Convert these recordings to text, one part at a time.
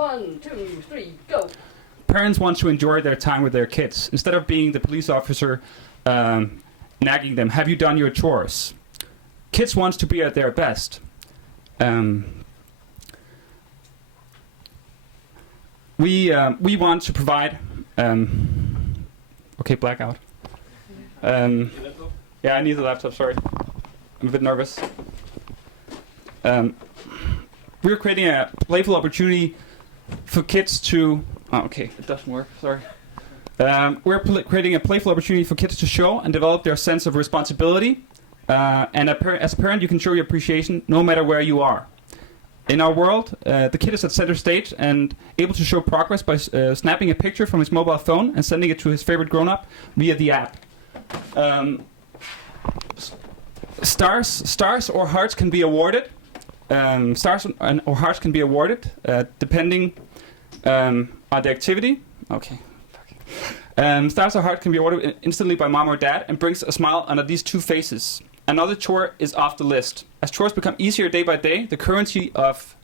1, 2, 3, go. Parents want to enjoy their time with their kids. Instead of being the police officer nagging them, have you done your chores? Kids want to be at their best. We want to provide... okay, blackout. Yeah, I need the laptop, sorry. I'm a bit nervous. We're creating a playful opportunity for kids to... Oh, okay, it doesn't work, sorry. We're creating a playful opportunity for kids to show and develop their sense of responsibility. And as a parent, you can show your appreciation no matter where you are. In our world, the kid is at center stage and able to show progress by snapping a picture from his mobile phone and sending it to his favorite grown-up via the app. Stars or hearts can be awarded. Stars or hearts can be awarded depending on the activity. Okay. Stars or hearts can be awarded instantly by mom or dad and brings a smile under these two faces. Another chore is off the list. As chores become easier day by day, the currency of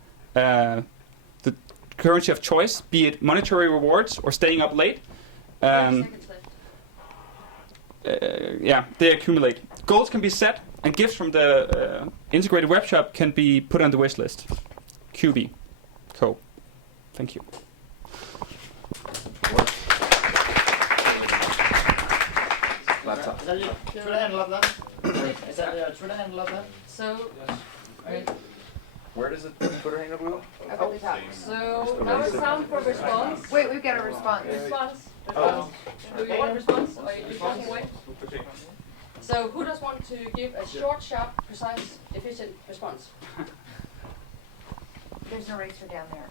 choice, be it monetary rewards or staying up late, they accumulate. Goals can be set, and gifts from the integrated web shop can be put on the wish list. QB. Co. Thank you. Laptop. Is that your Twitter handle up there? Is that your Twitter handle up there? So, right. Where does the Twitter handle go? Up at the top. So now it's time for response. Wait, we've got a response. Response. Oh. Do you want response? Or are you just wait? So who does want to give a short, sharp, precise, efficient response? There's an eraser down there.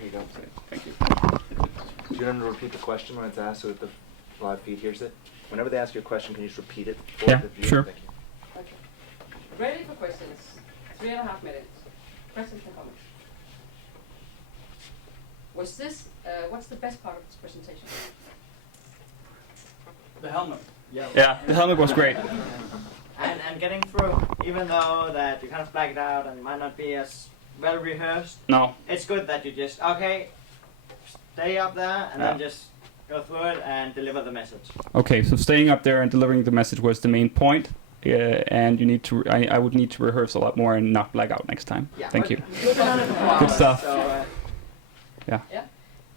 Here you go. Thank you. Do you want to repeat the question when it's asked so that the live feed hears it? Whenever they ask you a question, can you just repeat it for Yeah, the viewer? sure. Thank you. Okay. Ready for questions. 3.5 minutes. Questions and comments. Was this, what's the best part of this presentation? The helmet. Yeah, the helmet was great. And getting through, even though that you kind of black it out and it might not be as well rehearsed. No. It's good that you just, okay, stay up there and then just go through it and deliver the message. Okay, so staying up there and delivering the message was the main point. And you need to. I would need to rehearse a lot more and not black out next time. Yeah. Thank you. Good stuff. So, Yeah.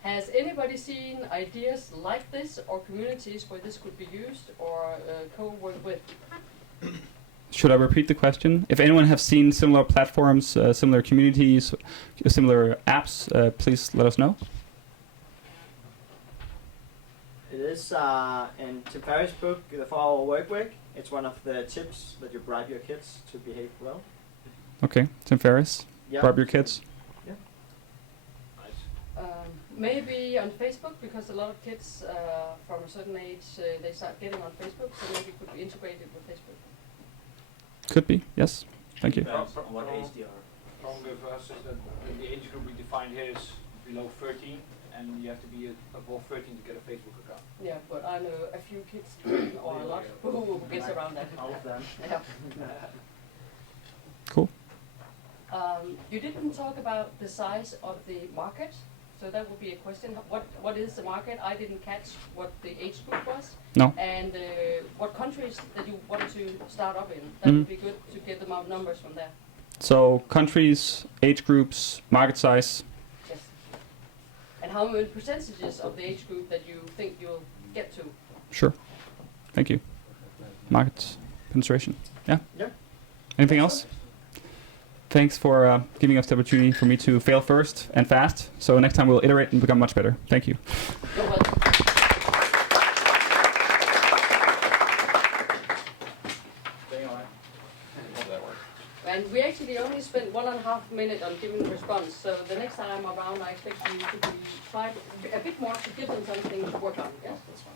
Has anybody seen ideas like this or communities where this could be used or co-work with? Should I repeat the question? If anyone has seen similar platforms, similar communities, similar apps, please let us know. it is in Tim Ferriss' book, The 4-Hour Work Week. It's one of the tips that you bribe your kids to behave well. Okay, Tim Ferriss. Yeah. Bribe your kids. Yeah. Maybe on Facebook, because a lot of kids from a certain age, they start getting on Facebook, so maybe it could be integrated with Facebook. Could be, yes. Thank you. What age they are? Problem with us is that the age group we defined here is below 13, and you have to be above 13 to get a Facebook account. Yeah, but I know a few kids, or a lot, who gets around that. All of them. Yeah. Cool. You didn't talk about the size of the market, so that would be a question. What is the market? I didn't catch what the age group was. No. And what countries that you want to start up in. That would be good to get the numbers from there. So countries, age groups, market size. Yes. And how many percentages of the age group that you think you'll get to? Sure. Thank you. Market penetration. Yeah? Yeah. Anything else? Thanks for giving us the opportunity for me to fail first and fast. So next time we'll iterate and become much better. Thank you. You're welcome. And we actually only spent 1.5 minutes on giving a response. So the next time around, I expect you to be try a bit more to give them something to work on. Yes, that's fine.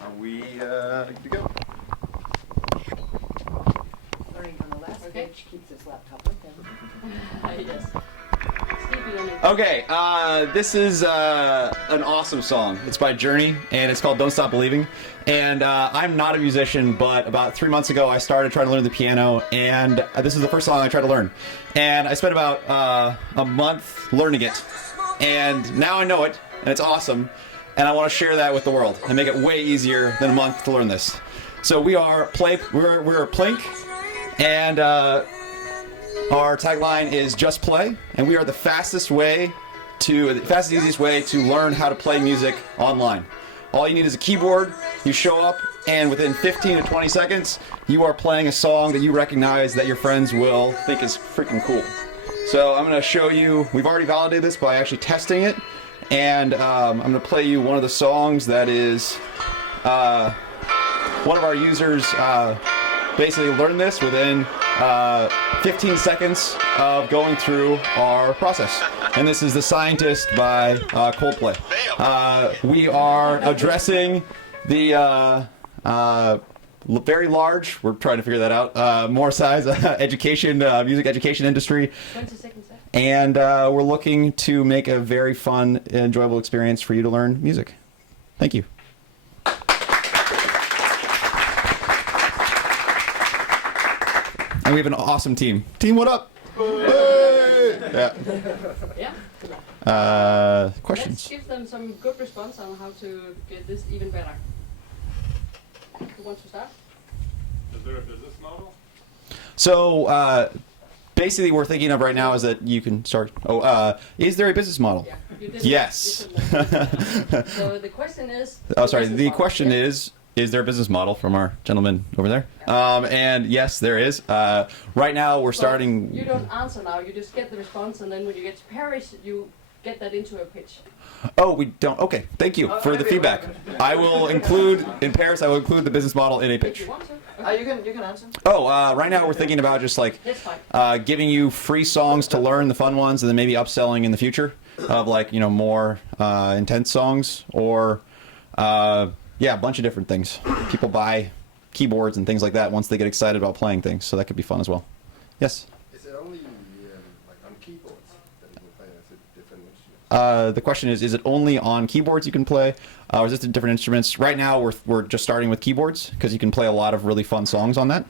Are we good to go? Learning on the last Okay. page keeps his laptop with him. Yes. Sleeping on it. Okay, this is an awesome song. It's by Journey, and it's called Don't Stop Believing. And I'm not a musician, but about 3 months ago, I started trying to learn the piano, and this is the first song I tried to learn. And I spent about a month learning it, and now I know it, and it's awesome, and I want to share that with the world and make it way easier than a month to learn this. So we're Plink, and our tagline is just play, and we are the fastest, easiest way to learn how to play music online. All you need is a keyboard, you show up, and within 15 to 20 seconds, you are playing a song that you recognize that your friends will think is freaking cool. So I'm going to show you, we've already validated this by actually testing it, and I'm going to play you one of the songs that is, one of our users basically learned this within 15 seconds of going through our process. And this is The Scientist by Coldplay. We are addressing the very large, we're trying to figure that out, more size music education industry. 20 seconds left. And we're looking to make a very fun, enjoyable experience for you to learn music. Thank you. And we have an awesome team. Team, what up? Hey! Yeah. Questions? Let's give them some good response on how to get this even better. Who wants to start? Is there a business model? So, basically, what we're thinking of right now is that you can start. Is there a business model? Yeah, you did Yes. So the question is. The question is there a business model from our gentleman over there? And yes, there is. Right now, we're starting. You don't answer now. You just get the response, and then when you get to Paris, you get that into a pitch. Oh, we don't. Okay, thank you for the feedback. I will include in Paris. I will include the business model in a If pitch. you want to. Okay. You can answer. Right now we're thinking about just like That's fine. giving you free songs to learn the fun ones, and then maybe upselling in the future of like more intense songs or a bunch of different things. People buy keyboards and things like that once they get excited about playing things, so that could be fun as well. Yes. Is it only like on keyboards that you can play as a different instrument? The question is it only on keyboards you can play, or is it different instruments? Right now, we're just starting with keyboards because you can play a lot of really fun songs on that.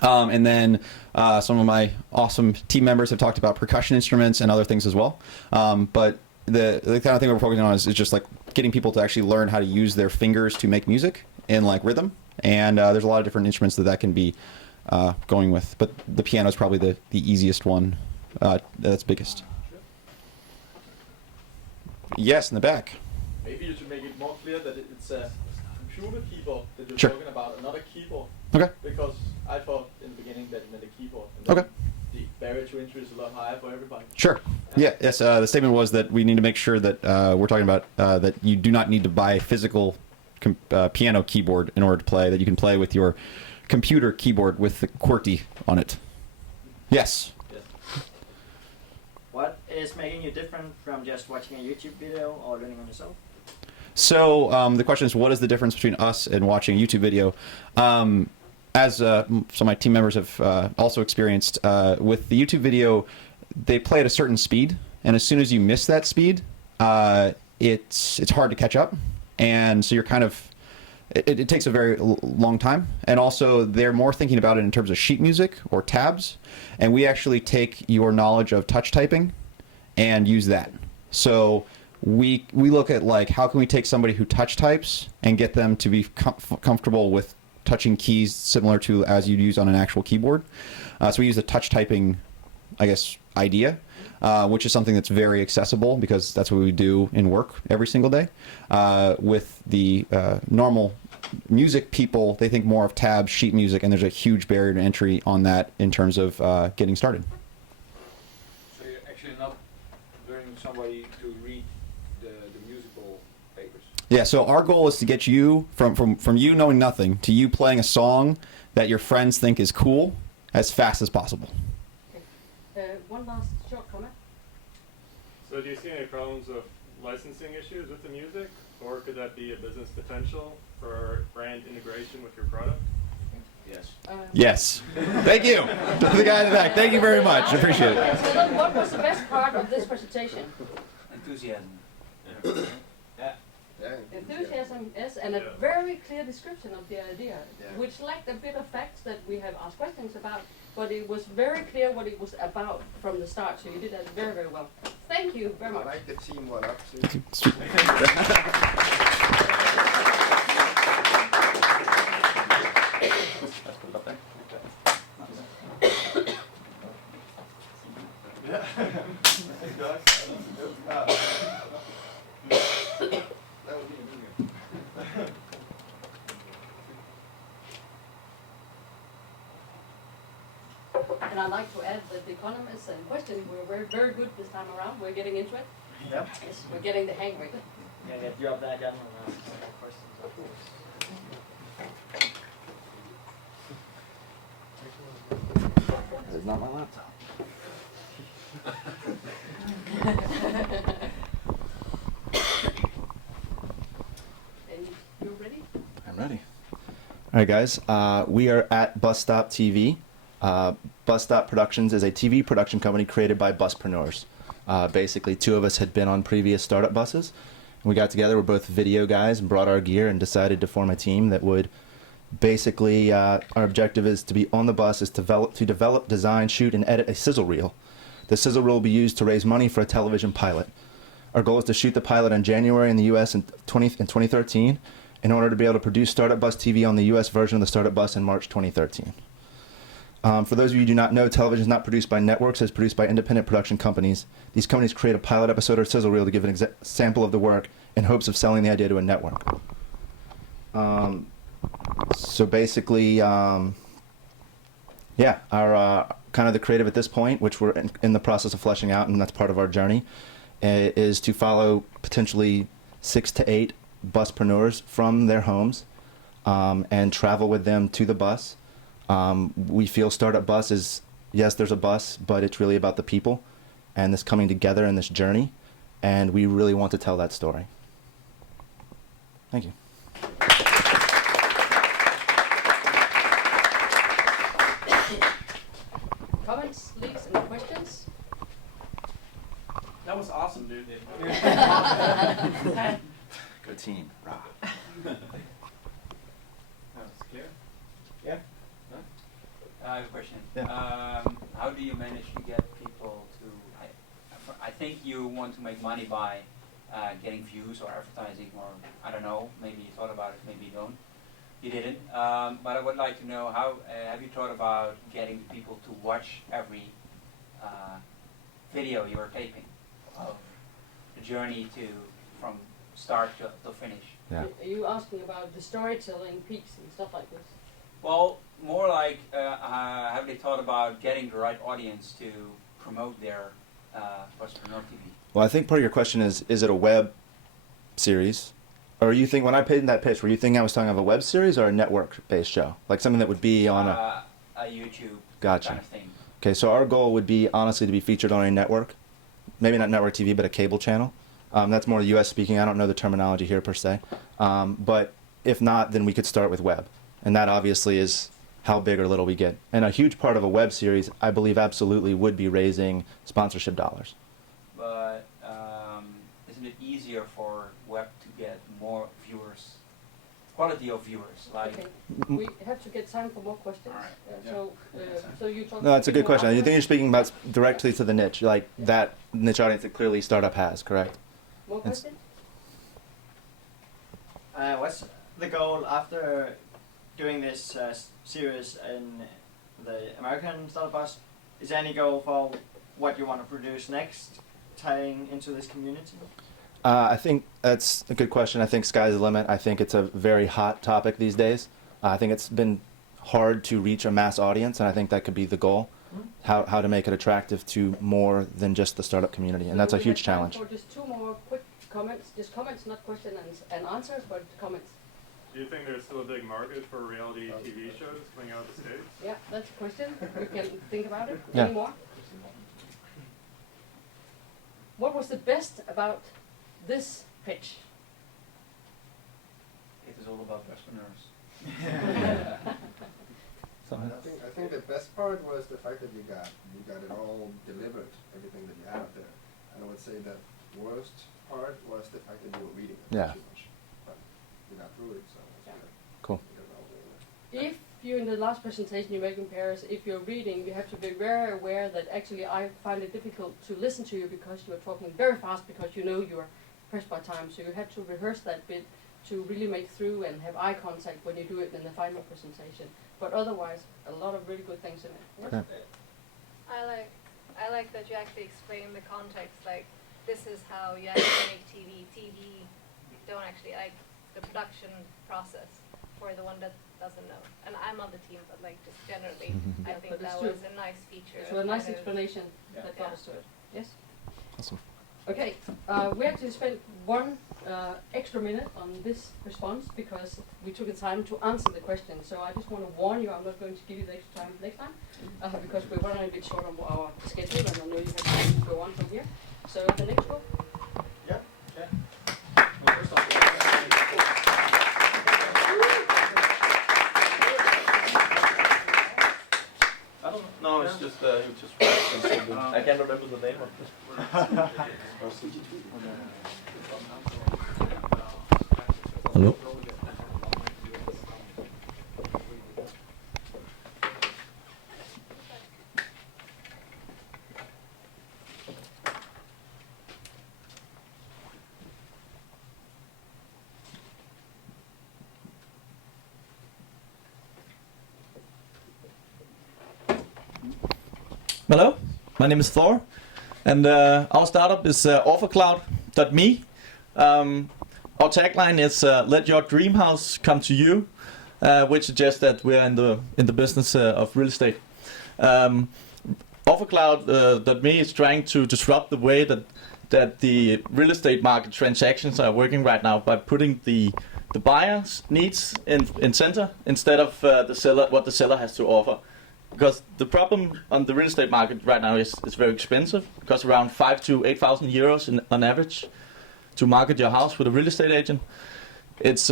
And then some of my awesome team members have talked about percussion instruments and other things as well. But the kind of thing we're focusing on is just like getting people to actually learn how to use their fingers to make music in like rhythm. And there's a lot of different instruments that can be going with. But the piano is probably the easiest one that's biggest. Yes, in the back. Maybe you should make it more clear that it's a computer keyboard that you're Sure. talking about, and not a keyboard. Okay. Because I thought in the beginning that you meant a keyboard. And Okay. The barrier to entry is a lot higher for everybody. Sure. Yeah. Yes. The statement was that we need to make sure that we're talking about that you do not need to buy a physical piano keyboard in order to play. That you can play with your computer keyboard with the QWERTY on it. Yes. Yes. What is making you different from just watching a YouTube video or learning on yourself? So the question is, what is the difference between us and watching a YouTube video? As some of my team members have also experienced, with the YouTube video, they play at a certain speed, and as soon as you miss that speed, it's hard to catch up, and so you're kind of it takes a very long time, and also they're more thinking about it in terms of sheet music or tabs, and we actually take your knowledge of touch typing and use that. So we look at like how can we take somebody who touch types and get them to be comfortable with touching keys similar to as you'd use on an actual keyboard. So we use the touch typing, I guess, idea, which is something that's very accessible because that's what we do in work every single day. With the normal music people, they think more of tabs, sheet music, and there's a huge barrier to entry on that in terms of getting started. So you're actually not learning somebody to read the musical papers. Yeah, so our goal is to get you from you knowing nothing to you playing a song that your friends think is cool as fast as possible. Okay. One last short comment. So do you see any problems of licensing issues with the music, or could that be a business potential for brand integration with your product? Yes. Yes. Thank you. The guy in the back. Thank you very much. Appreciate it. So then what was the best part of this presentation? Enthusiasm. Yeah. Enthusiasm, yes, and a very clear description of the idea, which lacked a bit of facts that we have asked questions about, but it was very clear what it was about from the start, so you did that very, very well. Thank you very I much. like the team one up too. And I'd like to add that the economists and question were very, very good this time around. We're getting into it. Yep. Yes, we're getting the hang of it. Yeah, get you up there again and questions, of course. That is not my laptop. And you ready? I'm ready. All right, guys. We are at Bus Stop TV. Bus Stop Productions is a TV production company created by buspreneurs. Basically, two of us had been on previous startup buses. We got together. We're both video guys and brought our gear and decided to form a team that would basically, our objective is to be on the bus, is to develop, design, shoot, and edit a sizzle reel. The sizzle reel will be used to raise money for a television pilot. Our goal is to shoot the pilot in January in the U.S. in 2013 in order to be able to produce Startup Bus TV on the U.S. version of the Startup Bus in March 2013. For those of you who do not know, television is not produced by networks, it's produced by independent production companies. These companies create a pilot episode or sizzle reel to give an sample of the work in hopes of selling the idea to a network. So basically, our kind of the creative at this point, which we're in the process of fleshing out, and that's part of our journey, is to follow potentially 6 to 8 buspreneurs from their homes and travel with them to the bus. We feel Startup Bus is, yes, there's a bus, but it's really about the people and this coming together in this journey, and we really want to tell that story. Thank you. Comments, leaks, and questions? That was awesome, dude. Good team. Rah. That was clear. Yeah. I have a question. Yeah. How do you manage to get people to? I think you want to make money by getting views or advertising, or I don't know. Maybe you thought about it. Maybe you don't. You didn't. But I would like to know how have you thought about getting people to watch every video you are taping of the journey from start to finish? Yeah. Are you asking about the storytelling peaks and stuff like this? Well, more like, have they thought about getting the right audience to promote their Buspreneur TV? Well, I think part of your question is it a web series? Or you think, when I paid in that pitch, were you thinking I was talking of a web series or a network-based show? Like something that would be on a YouTube Gotcha. kind of thing. Okay, so our goal would be, honestly, to be featured on a network. Maybe not network TV, but a cable channel. That's more US speaking. I don't know the terminology here per se. But if not, then we could start with web. And that obviously is how big or little we get. And a huge part of a web series, I believe, absolutely would be raising sponsorship dollars. But isn't it easier for web to get more viewers, quality of viewers? Like, Okay, we have to get time for more questions. All right. So you talk. No, that's a good more question. You think you're afterwards? speaking about directly to the niche, like that niche audience that clearly Startup has, correct? More It's- questions? What's the goal after doing this series in the American Startup Bus? Is there any goal for what you want to produce next, tying into this community? I think that's a good question. I think sky's the limit. I think it's a very hot topic these days. I think it's been hard to reach a mass audience, and I think that could be the goal. How to make it attractive to more than just the startup community, and that's a We huge have time challenge. For just two more quick comments, just comments, not questions and answers, but comments. Do you think there's still a big market for reality TV shows coming out of the States? Yeah, that's a question. We can think about it. Yeah. Any more? What was the best about this pitch? it is all about Buspreneurs. And I think the best part was the fact that you got it all delivered, everything that you had up there. And I would say the worst part was the fact that you were reading it Yeah. too much. But you got through it, so it's good. Cool. You got it all there. If you in the last presentation you make in Paris, if you're reading, you have to be very aware that actually I find it difficult to listen to you because you are talking very fast because you know you are pressed by time. So you have to rehearse that bit to really make through and have eye contact when you do it in the final presentation. But otherwise, a lot of really good things in it. Yes? Okay. I like that you actually explain the context, like this is how you actually make TV. TV don't actually like the production process for the one that doesn't know. And I'm on the team, but like just generally, I think but it's that true. was a nice feature. So a nice kind of- explanation Yeah. that got us to it. Yes? Awesome. Okay, we actually spent one extra minute on this response because we took the time to answer the question. So I just want to warn you, I'm not going to give you the extra time next time because we're running a bit short on our schedule and I know you have to go on from here. So the next one. Yeah. Okay. I don't know. No, it's just I can't remember the name of it. Hello. Hello, my name is Thor, and our startup is offercloud.me. Our tagline is "Let your dream house come to you," which suggests that we're in the business of real estate. Offercloud.me is trying to disrupt the way that the real estate market transactions are working right now by putting the buyer's needs in center instead of what the seller has to offer. Because the problem on the real estate market right now is very expensive. It costs around 5,000 to 8,000 euros on average to market your house with a real estate agent. It's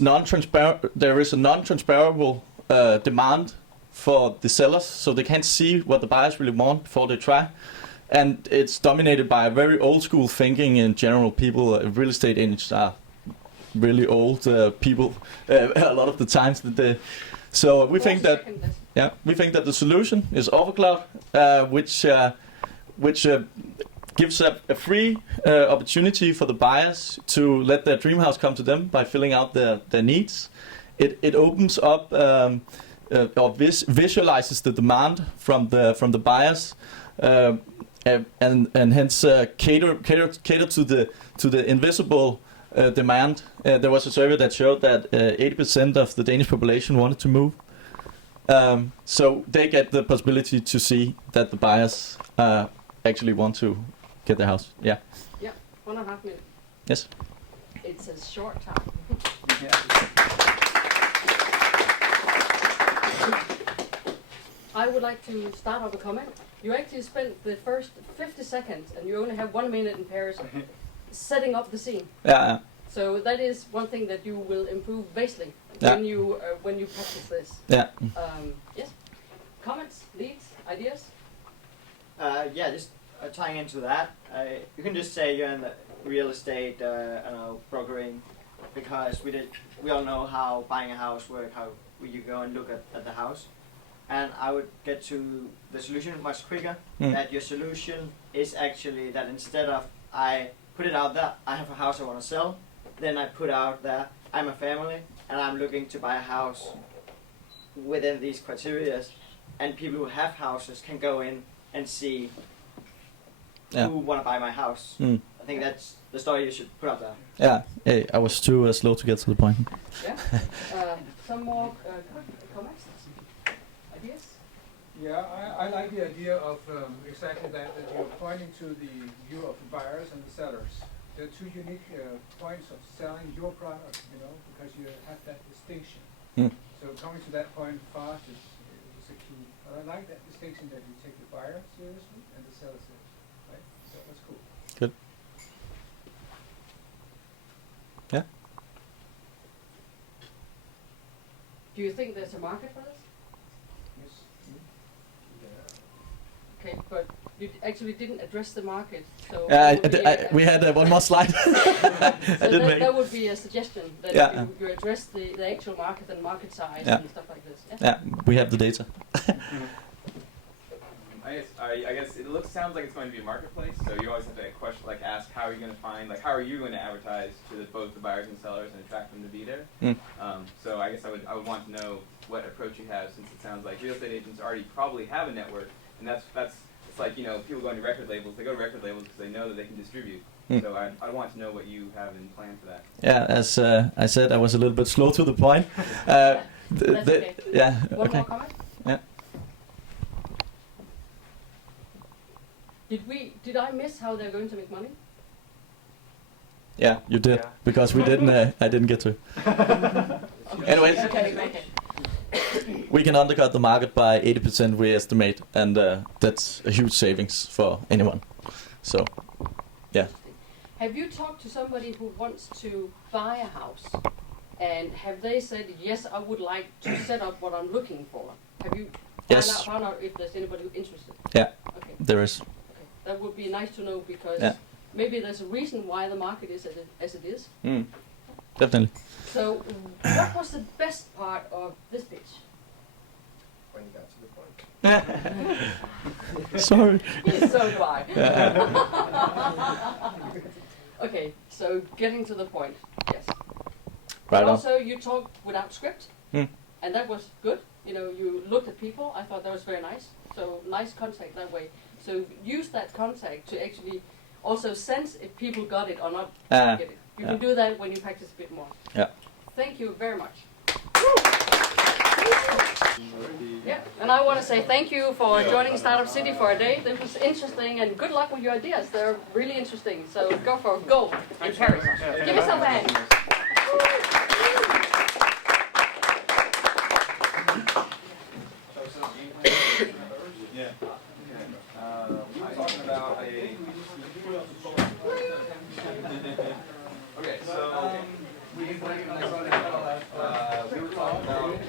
non-transparent. There is a non-transferable demand for the sellers, so they can't see what the buyers really want before they try. And it's dominated by a very old school thinking in general. People, real estate agents are really old people a lot of the times. So we think that. Yeah, we think that the solution is Offercloud, which gives a free opportunity for the buyers to let their dream house come to them by filling out their needs. It opens up or visualizes the demand from the buyers, and hence cater to the invisible demand. There was a survey that showed that 80% of the Danish population wanted to move. So they get the possibility to see that the buyers actually want to get their house. Yeah. Yeah, 1.5 minutes. Yes. It's a short time. I would like to start off a comment. You actually spent the first 50 seconds, and you only have 1 minute in Paris, setting up the scene. Yeah. So that is one thing that you will improve vastly Yeah. when you practice this. Yeah. Yes. Comments, leads, ideas. Yeah, just tying into that, you can just say you're in the real estate, brokering, because we all know how buying a house works, how you go and look at the house. And I would get to the solution much quicker. That your solution is actually that instead of I put it out there, I have a house I want to sell, then I put out there, I'm a family and I'm looking to buy a house within these criteria, and people who have houses can go in and see who want to buy my house. I think that's the story you should put out there. Yeah. Hey, I was too slow to get to the point. Yeah. Some more comments, ideas. Yeah, I like the idea of exactly that you're pointing to the view of the buyers and the sellers. They're two unique points of selling your product, because you have that distinction. So coming to that point fast is a key. But I like that distinction that you take the buyer seriously and the seller seriously, right? So that's cool. Good. Yeah. Do you think there's a market for this? Okay, but you actually didn't address the market. So We had one more slide. so that would be a suggestion that you address the actual market and market size and stuff like this. Yeah, we have the data. I guess it sounds like it's going to be a marketplace. So you always have to ask how are you going to find, how are you going to advertise to both the buyers and sellers and attract them to be there? So I guess I would want to know what approach you have, since it sounds like real estate agents already probably have a network, and it's like, people going to record labels. They go to record labels because they know that they can distribute. So I want to know what you have in plan for that. Yeah, as I said, I was a little bit slow to the point. That's okay. Yeah. One Okay. more comment? Yeah. Did I miss how they're going to make money? Yeah, you did, because we didn't. I didn't get to. Anyways, Okay. we can undercut the market by 80%, we estimate, and that's a huge savings for anyone. So, yeah. Have you talked to somebody who wants to buy a house, and have they said, yes, I would like to set up what I'm looking for? Have you found out if there's anybody interested? Yeah, okay. there is. Okay. That would be nice to know, because maybe there's a reason why the market is as it is. Definitely. So, what was the best part of this pitch? When you got to the point. Sorry. He's so quiet. Okay, so getting to the point, yes. Right on. Also, you talked without script, and that was good. You looked at people. I thought that was very nice. So nice contact that way. So use that contact to actually also sense if people got it or not get it. You can do that when you practice a bit more. Yeah. Thank you very much. Yeah, and I want to say thank you for joining Startup City for a day. This was interesting, and good luck with your ideas. They're really interesting. So go for gold in Paris. Give yourself a hand.